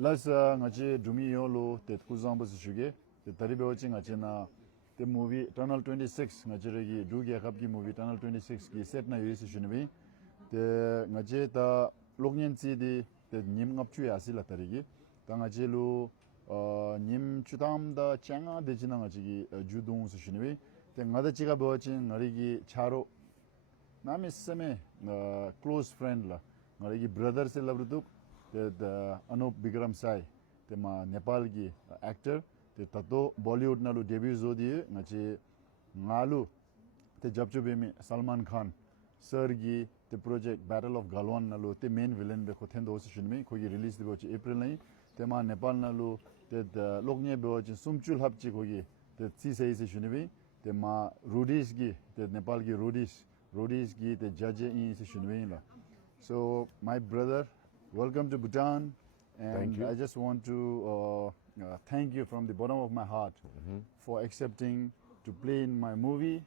Lasa ngachi dumi yolo te kuzamba suge te taribe ochi ngachi na the movie Tunnel 26 ngachi regi dugi akap ki movie Tunnel 26 ki set na yuisi shunbi te ngachi ta loknyen chi di te nim ngap chu yasi la tarigi ta ngachi lu nim chudam da changa de jina ngachi ki judung su shunbi te ngada chiga bochi ngarigi charo nami same close friend la ngarigi brother se labrutuk the Anup Bikram Sai, the Nepal ki actor, the Tato Bollywood nalu debut zodi ngachi ngalu the Jabchubemi Salman Khan Sergi the project Battle of Galwan nalu the main villain be khothen do shunmi kogi release de bochi April nai the Nepal nalu the logne be bochi sumchul hapchi kogi the si sei se shunmi the Rudis gi the Nepal ki Rudis gi the judge in se shunmi la. So my brother, welcome to Bhutan, and I just want to thank you from the bottom of my heart for accepting to play in my movie,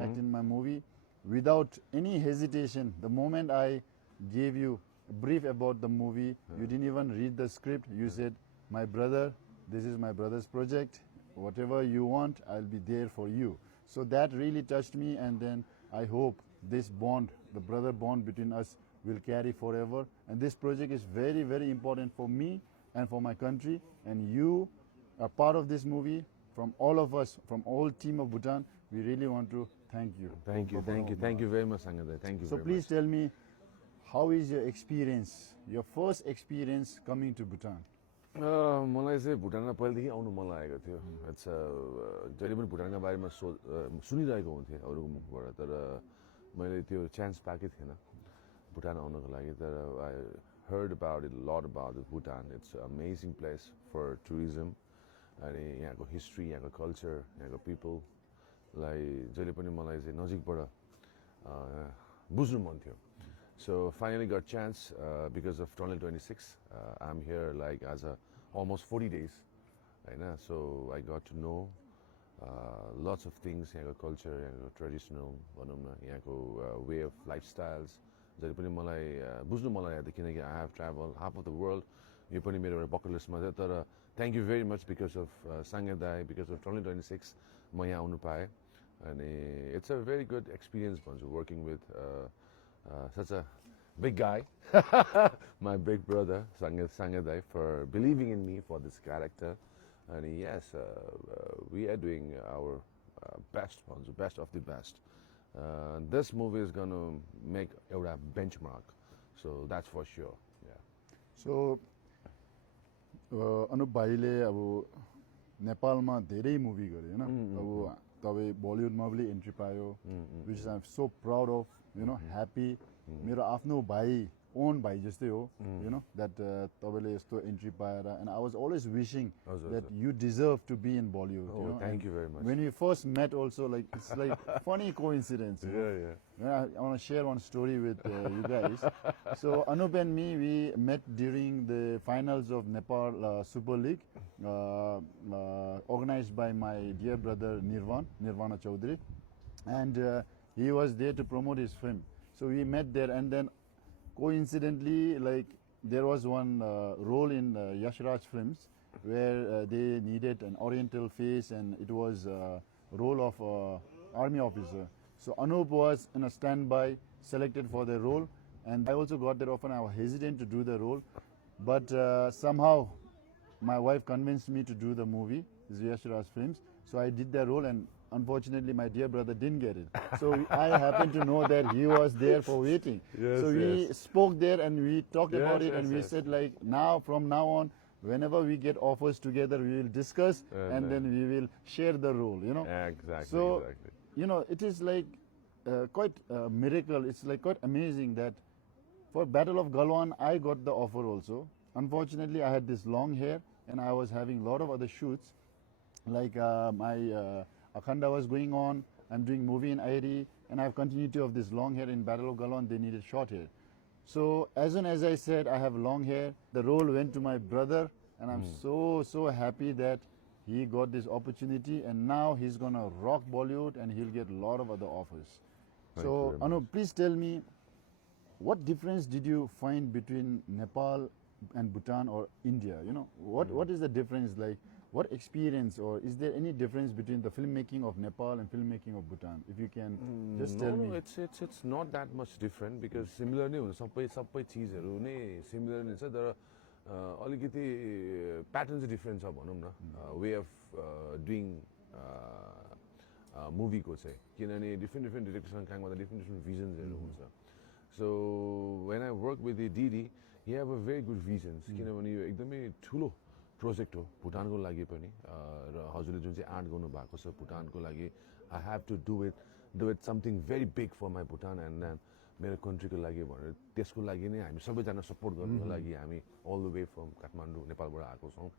act in my movie without any hesitation. The moment I gave you a brief about the movie, you didn't even read the script. You said, my brother, this is my brother's project. Whatever you want, I'll be there for you. So that really touched me, and then I hope this bond, the brother bond between us, will carry forever. And this project is very, very important for me and for my country. And you are part of this movie. From all of us, from all team of Bhutan, we really want to thank you. Thank you very much, Sangaday. Thank you. So please tell me, how is your experience, your first experience coming to Bhutan? मलाई चाहिँ भुटानमा पहिलेदेखि आउनु मन लागेको थियो जहिले पनि भुटानका बारेमा सुनिरहेको हुन्थेँ अरूको मुखबाट तर मैले त्यो चान्स पाएकै थिएन Bhutan आउनको लागि तर I heard about it a lot about it, Bhutan. It's an amazing place for tourism अनि यहाँको हिस्ट्री यहाँको कल्चर यहाँको पिपललाई जहिले पनि मलाई चाहिँ नजिकबाट बुझ्नु मन थियो. So finally got chance because of Tunnel 26. I'm here like as almost 40 days, right? So I got to know lots of things, yहाँको culture, yहाँको traditional, yहाँको way of lifestyles. जहिले पनि मलाई बुझ्नु मन लागेको थियो किनकि I have traveled half of the world. यो पनि मेरो एउटा bucket list मा थियो तर thank you very much because of Sangaday, because of Tunnel 26 म यहाँ आउनु पाएँ अनि it's a very good experience working with such a big guy, my big brother Sangaday, for believing in me for this character. And yes, we are doing our best of the best. This movie is going to make a benchmark, so that's for sure. Yeah. So Anup bhaiले अब नेपालमा धेरै movie गरे हैन अब तपाईं बलिउडमा पनि entry पायो, which I'm so proud of, happy. मेरो आफ्नो भाइ own भाइ जस्तै हो, that तपाईले यस्तो एन्ट्री पाएर, and I was always wishing that you deserve to be in Bollywood. Oh, thank you very much. When we first met also, like it's like funny coincidence. Yeah. I want to share one story with you guys. So Anup and me, we met during the finals of Nepal Super League, organized by my dear brother Nirvana Chaudhary, and he was there to promote his film. So we met there, and then coincidentally, like there was one role in Yash Raj films where they needed an oriental face, and it was a role of army officer. So Anup was in a standby, selected for the role, and I also got that offer. I was hesitant to do the role, but somehow my wife convinced me to do the movie, Yash Raj films. So I did the role, and unfortunately my dear brother didn't get it. So I happened to know that he was there for waiting. So we spoke there and we talked about it, and we said like from now on, whenever we get offers together, we will discuss and then we will share the role, Exactly. So, it is like quite a miracle. It's like quite amazing that for Battle of Galwan, I got the offer also. Unfortunately, I had this long hair and I was having a lot of other shoots. Like my Akhanda was going on, I'm doing movie in Airi, and I have continuity of this long hair. In Battle of Galwan, they needed short hair. So as soon as I said I have long hair, the role went to my brother, and I'm so happy that he got this opportunity, and now he's gonna rock Bollywood and he'll get a lot of other offers. So Anup, please tell me, what difference did you find between Nepal and Bhutan or India? You know, what is the difference like? What experience or is there any difference between the filmmaking of Nepal and filmmaking of Bhutan? If you can just tell me. It's not that much different because similar नै हुन्छ सबै चिजहरू नै similar नै छ तर अलिकति pattern चाहिँ डिफरेन्ट छ भनौँ न वे अफ डुइङ मुभीको चाहिँ किनभने डिफ्रेन्ट डिरेक्टरसँग काम गर्दा डिफ्रेन्ट भिजन्सहरू हुन्छ so when I work with the DD you have a very good visions किनभने यो एकदमै ठुलो प्रोजेक्ट हो भुटानको लागि पनि र हजुरले जुन चाहिँ आर्ट गर्नु भएको छ भुटानको लागि I have to do it something very big for my Bhutan and then मेरो कन्ट्रीको लागि भनेर त्यसको लागि नै हामी सबैजना सपोर्ट गर्नुको लागि हामी all the way from Kathmandu नेपालबाट आएको छौँ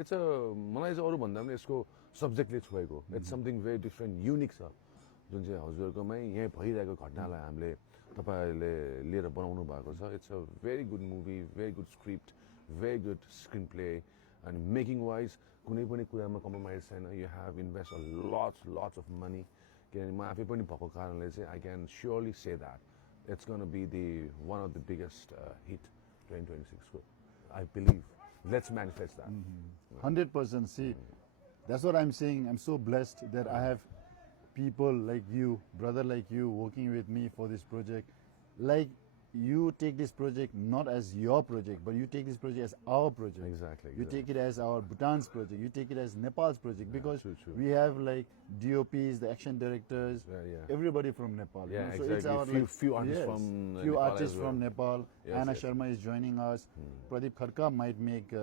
इट्स अ मलाई चाहिँ अरूभन्दा पनि यसको सब्जेक्टले छोएको it's something very different unique छ जुन चाहिँ हजुरहरूकोमै यहीँ भइरहेको घटनालाई हामीले तपाईँहरूले लिएर बनाउनु भएको छ it's a very good movie very good script very good screen play अनि मेकिङ वाइज कुनै पनि कुरामा कम्प्रोमाइज छैन you have invest a lots of money किनभने म आफै पनि भएको कारणले चाहिँ I can surely say that it's going to be one of the biggest hit 2026. I believe. Let's manifest that. 100%. See, that's what I'm saying. I'm so blessed that I have people like you, brother like you, working with me for this project. Like you take this project not as your project, but you take this project as our project. Exactly. You take it as our Bhutan's project. You take it as Nepal's project because true. we have like DOPs, the action directors, everybody from Nepal. Yeah, you know? So exactly. it's our few artists from few Nepal artists as well. from Nepal. Yes, Anna yes. Sharma is joining us. Pradeep Kharka might make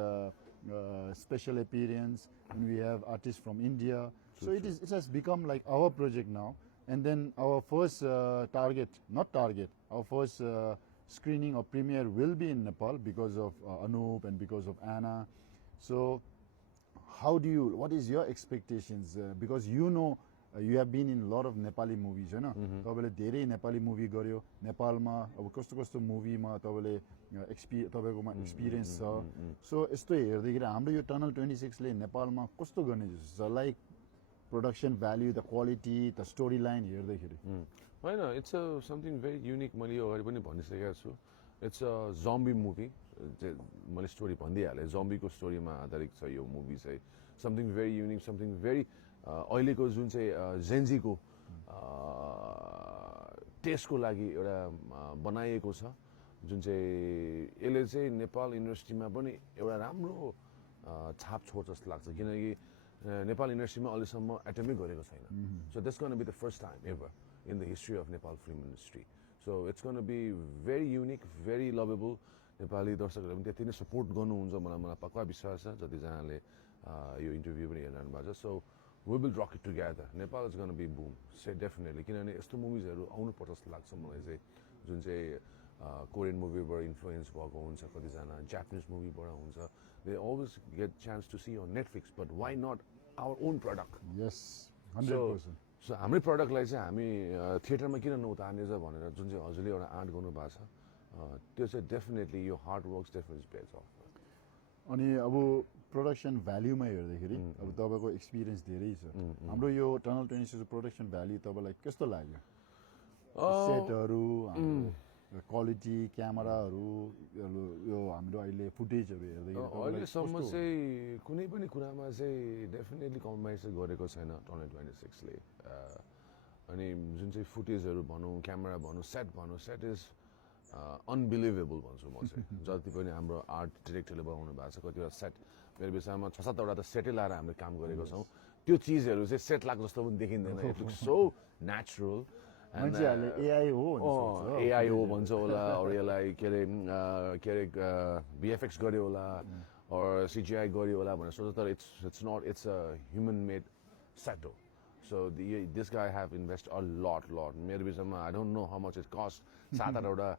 special appearance, and we have artists from India. So it has become like our project now. And then our first our first screening or premiere will be in Nepal because of Anup and because of Anna. So what is your expectations? Because you know, you have been in a lot of Nepali movies, you know. तपाईले धेरै Nepali movie गर्यो नेपालमा अब कस्तो कस्तो मुभीमा तपाईले तपाईकोमा experience छ सो यस्तो हेर्दाखेरि हाम्रो यो टनल 26 ले नेपालमा कस्तो गर्ने जस्तो छ like production value, the quality, the storyline हेर्दाखेरि होइन इट्स समथिङ भेरी युनिक मैले यो अगाडि पनि भनिसकेको छु इट्स अ जम्बी मुभी मैले स्टोरी भनिदिइहालेँ जम्बीको स्टोरीमा आधारित छ यो मुभी चाहिँ समथिङ भेरी युनिक समथिङ भेरी अहिलेको जुन चाहिँ जेन्जीको टेस्टको लागि एउटा बनाइएको छ जुन चाहिँ यसले चाहिँ नेपाल इन्डस्ट्रीमा पनि एउटा राम्रो छाप छोड्छ जस्तो लाग्छ किनकि नेपाल इन्डस्ट्रीमा अहिलेसम्म एटेम्पै गरेको छैन so that's gonna be the first time ever in the history of Nepal film industry. So it's going to be very unique, very lovable. Nepali दर्शकहरूले पनि त्यति नै सपोर्ट गर्नुहुन्छ मलाई पक्का विश्वास छ जतिजनाले यो इन्टरभ्यू पनि हेरिरहनु भएको छ so we will rock it together Nepal is gonna be boom say definitely किनभने यस्तो मुभिजहरू आउनुपर्छ जस्तो लाग्छ मलाई चाहिँ जुन चाहिँ कोरियन मुभीबाट इन्फ्लुएन्स भएको हुन्छ कतिजना जापानिज मुभीबाट हुन्छ they always get chance to see on Netflix but why not our own product yes 100% so हाम्रै प्रडक्टलाई चाहिँ हामी थिएटरमा किन नउतार्ने छ भनेर जुन चाहिँ हजुरले एउटा आर्ट गर्नु भएको छ त्यो चाहिँ definitely yo hard works definitely page of अनि अब प्रोडक्सन भ्याल्युमा हेर्दाखेरि अब तपाईँको एक्सपिरियन्स धेरै छ हाम्रो यो टनल 26 प्रोडक्सन भ्याल्यु तपाईँलाई कस्तो लाग्यो सेटहरू क्वालिटी क्यामेराहरू यो हाम्रो अहिले फुटेजहरू हेर्दाखेरि अहिलेसम्म चाहिँ कुनै पनि कुरामा चाहिँ डेफिनेटली कम्प्रोमाइज चाहिँ गरेको छैन टनल 26 ले अनि जुन चाहिँ फुटेजहरू भनौँ क्यामेरा भनौँ सेट इज अनबिलिभेबल भन्छु म चाहिँ जति पनि हाम्रो आर्ट डिरेक्टरले बनाउनु भएको छ कतिवटा सेट मेरो विषयमा 6-7 वटा त सेटै लाएर हामीले काम गरेको छौँ त्यो चिजहरू चाहिँ सेट लाग्छ जस्तो पनि देखिँदैन इट लुक्स सो नेचुरल मान्छेहरूले एआई हो भन्छ होला अरू यसलाई के अरे भिएफएक्स गर्यो होला or CGI गर्यो होला भनेर सोच्दा तर it's not it's a human made set हो so this guy have invested a lot मेरो विषयमा I don't know how much it cost 7-8 वटा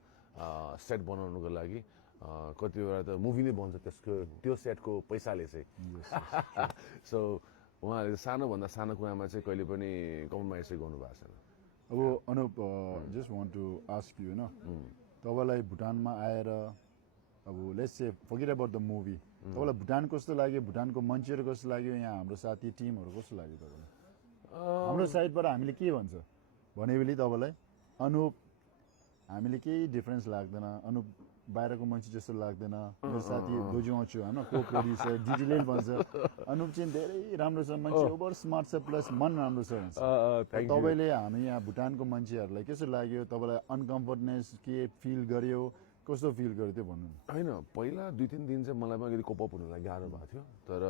सेट बनाउनुको लागि कतिवटा त मुभी नै बन्छ त्यसको त्यो सेटको पैसाले चाहिँ सो उहाँले सानोभन्दा सानो कुरामा चाहिँ कहिले पनि कम्प्रोमाइज चाहिँ गर्नु भएको छैन अब Anup just want to ask you हैन तपाईलाई भुटानमा आएर अब let's say forget about the movie तपाईलाई भुटान कस्तो लाग्यो भुटानको मान्छेहरु कस्तो लाग्यो यहाँ हाम्रो साथी टिमहरु कस्तो लाग्यो तपाईलाई हाम्रो साइडबाट हामीले के भन्छ भनेबेली तपाईलाई अनुप हामीले केही डिफरेन्स लाग्दैन अनुप बाहिरको मान्छे जस्तो लाग्दैन मेरो साथी दोजु आउँछु होइन को प्रोड्युसर डिटीले भन्छ अनुप चाहिँ धेरै राम्रो छ मान्छे ओभर स्मार्ट छ प्लस मन राम्रो छ भन्छ थ्याङ्क यू तपाईँले हामी यहाँ भुटानको मान्छेहरूलाई कसो लाग्यो तपाईँलाई अनकम्फर्टनेस के फिल गर्यो कस्तो फिल गर्यो त्यो भन्नु होइन पहिला 2-3 दिन चाहिँ मलाई अलिकति कोपअप हुनलाई गाह्रो भएको थियो तर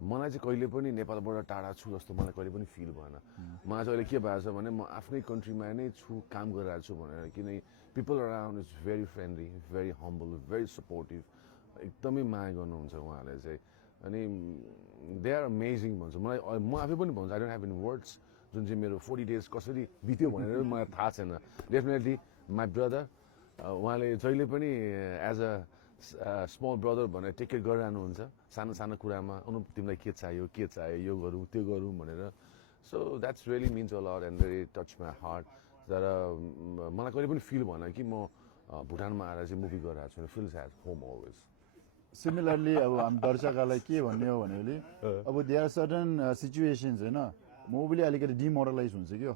मलाई चाहिँ कहिले पनि नेपालबाट टाढा छु जस्तो मलाई कहिले पनि फिल भएन मलाई चाहिँ अहिले के भएको छ भने म आफ्नै कन्ट्रीमा नै छु काम गरिरहेको छु भनेर किनकि people around is very friendly very humble very supportive एकदमै माया गर्नुहुन्छ उहाँहरूले चाहिँ अनि दे आर अमेजिङ भन्छ मलाई म आफै पनि भन्छु I don't have any words जुन चाहिँ मेरो 40 डेज कसरी बित्यो भनेर मलाई थाहा छैन डेफिनेटली माई ब्रदर उहाँले जहिले पनि एज अ स्मल ब्रदर भनेर टेक केयर गरिरहनुहुन्छ सानो सानो कुरामा अनुप तिमीलाई के चाहियो यो गरौँ त्यो गरौँ भनेर सो द्याट्स रियली मिन्स अ लट and very touch my heart तर मलाई कहिले पनि फिल भएन कि म भुटानमा आएर चाहिँ मुभी गरिरहेको छु फिल्स एज होम अलवेज सिमिलरली अब हामी दर्शकहरूलाई के भन्ने हो भने अब दे आर सर्टन सिचुएसन्स होइन मुभीले अलिकति डिमोरलाइज हुन्छ क्या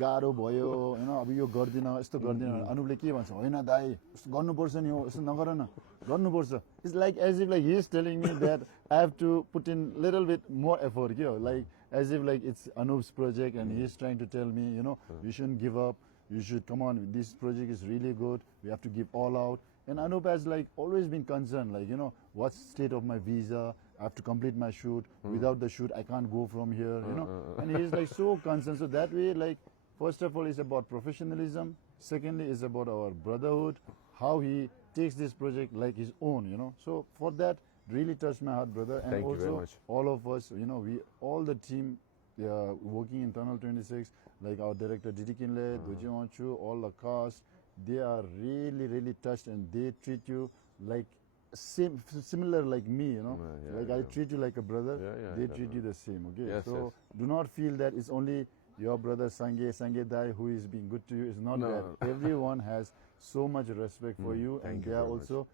गाह्रो भयो होइन अब यो गर्दिनँ यस्तो गर्दिनँ अनुपले के भन्छ होइन दाइ यस्तो गर्नुपर्छ नि हो यस्तो नगर न गर्नुपर्छ it's like as if like he is telling me that I have to put in little bit more effort क्या like as if like it's Anup's project and he is trying to tell me you know you shouldn't give up you should come on, this project is really good, we have to give all out. And Anup has like always been concerned, like, you know, what's the state of my visa, I have to complete my shoot, without the shoot I can't go from here, you know. And he's like so concerned. So that way, like, first of all, it's about professionalism, secondly, it's about our brotherhood, how he takes this project like his own, you know. So for that, really touched my heart, brother. And Thank you very also much. all of us, you know, we all the team working in Tunnel 26, like our director Didi Kinle, Doji Onchu, all the cast, they are really, really touched and they treat you like similar like me, you know. Like I treat you like a brother, they treat you the same, okay? Yes, so do not feel that it's only your brother Sange Dai who is being good to you. It's not that. Everyone has so much respect for you and they are also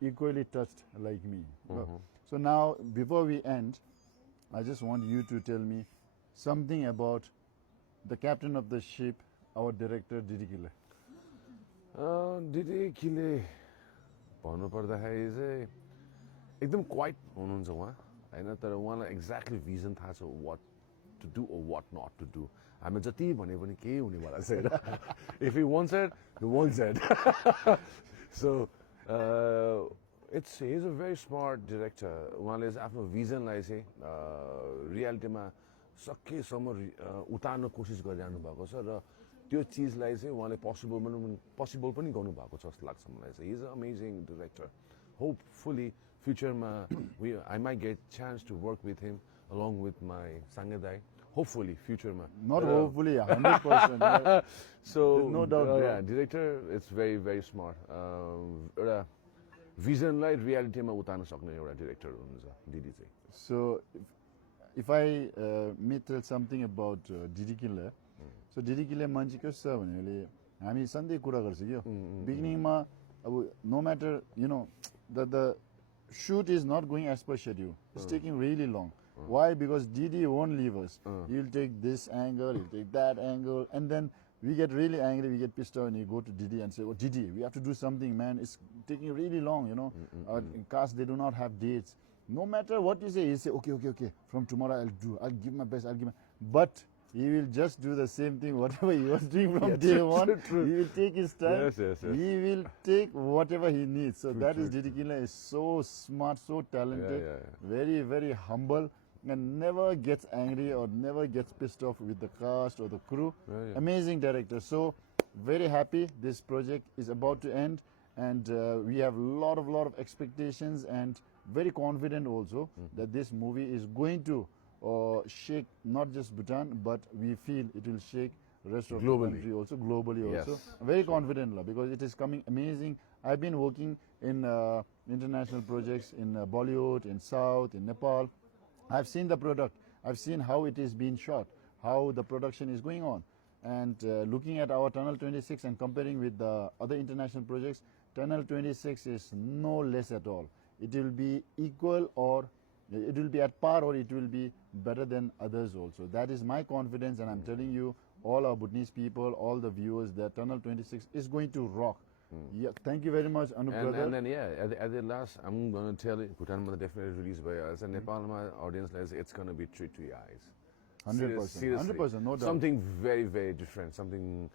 equally touched like me. So now, before we end, I just want you to tell me something about the captain of the ship, our director Didi Kile. दिदी किले भन्नुपर्दाखेरि चाहिँ एकदम quite हुनुहुन्छ उहाँ होइन तर उहाँलाई एक्ज्याक्टली भिजन थाहा छ what to do or what not to do हामी जति भने पनि केही हुनेवाला छैन if you wants it you wants it so it's is a very smart director उहाँले चाहिँ आफ्नो भिजनलाई चाहिँ रियालिटीमा सकेसम्म उतार्न कोसिस गरिरहनु भएको छ र त्यो चिजलाई चाहिँ उहाँले पोसिबल पनि गर्नुभएको छ जस्तो लाग्छ मलाई चाहिँ is a amazing director hopefully फ्युचरमा I might get chance to work with him along with my Sange Dai, hopefully future-ma. Not hopefully, 100%. Right? So no doubt. Yeah, director, it's very very smart. एउटा vision-लाई reality-मा उतार्न सक्ने एउटा director हुनुहुन्छ दिदी चाहिँ. So if I may tell something about Didi Kile, so Didi Kile मान्छे कस्तो छ भनेले हामी सधैँ कुरा गर्छ क्या बिगिनिङमा अब no matter you know the shoot is not going as per schedule. It's taking really long. Why? Because Didi won't leave us. He'll take this angle, he'll take that angle, and then we get really angry, we get pissed off, and you go to Didi and say, "Oh, Didi, we have to do something, man. It's taking really long, you know. In cast, they do not have dates. No matter what you say, he'll say, okay. From tomorrow, I'll do. I'll give my best. I'll give my..." But he will just do the same thing, whatever he was doing from day one. True. He will take his time. Yes. He will take whatever he needs. So that is Didi Kile is so smart, so talented, very, very humble, and never gets angry or never gets pissed off with the cast or the crew. Amazing director. So very happy this project is about to end, and we have lot of expectations and very confident also that this movie is going to shake not just Bhutan, but we feel it will shake rest of Globally. the country also, globally also. Yes. Very confident because it is coming amazing. I've been working in international projects in Bollywood, in South, in Nepal. I've seen the product. I've seen how it is being shot, how the production is going on. And looking at our Tunnel 26 and comparing with the other international projects, Tunnel 26 is no less at all. It will be equal or it will be at par or it will be better than others also. That is my confidence, and I'm telling you, all our Bhutanese people, all the viewers, that Tunnel 26 is going to rock. Yeah, thank you very much, Anup And brother. then yeah, at the last, I'm gonna tell it. Bhutan definitely release by us. And Nepal, my audience, it's gonna be treat to your eyes. 100%, Seriously. 100%, no doubt. Something very, very different. Something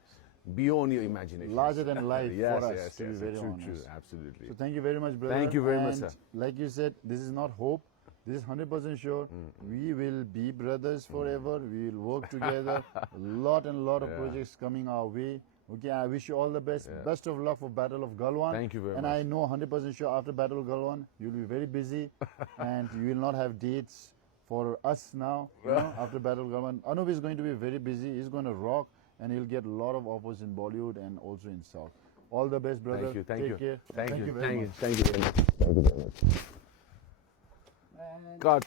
beyond your imagination. Larger than life Yes, for us, yes, to be yes, very true, honest. true, absolutely. So thank you very much, brother. Thank you very much, And sir. like you said, this is not hope. This is 100% sure. We will be brothers forever. We will work together. A lot and lot of Yeah. projects coming our way. Okay, I wish you all the best. Yeah. Best of luck for Battle of Galwan. Thank you very and much. I know 100% sure after Battle of Galwan, you'll be very busy and you will not have dates for us now. You know, after Battle of Galwan, Anup is going to be very busy. He's going to rock and he'll get a lot of offers in Bollywood and also in South. All the best, brother. Thank you, thank Take you. care. Thank you, very thank you, much. thank you very much. Thank you very much. And God.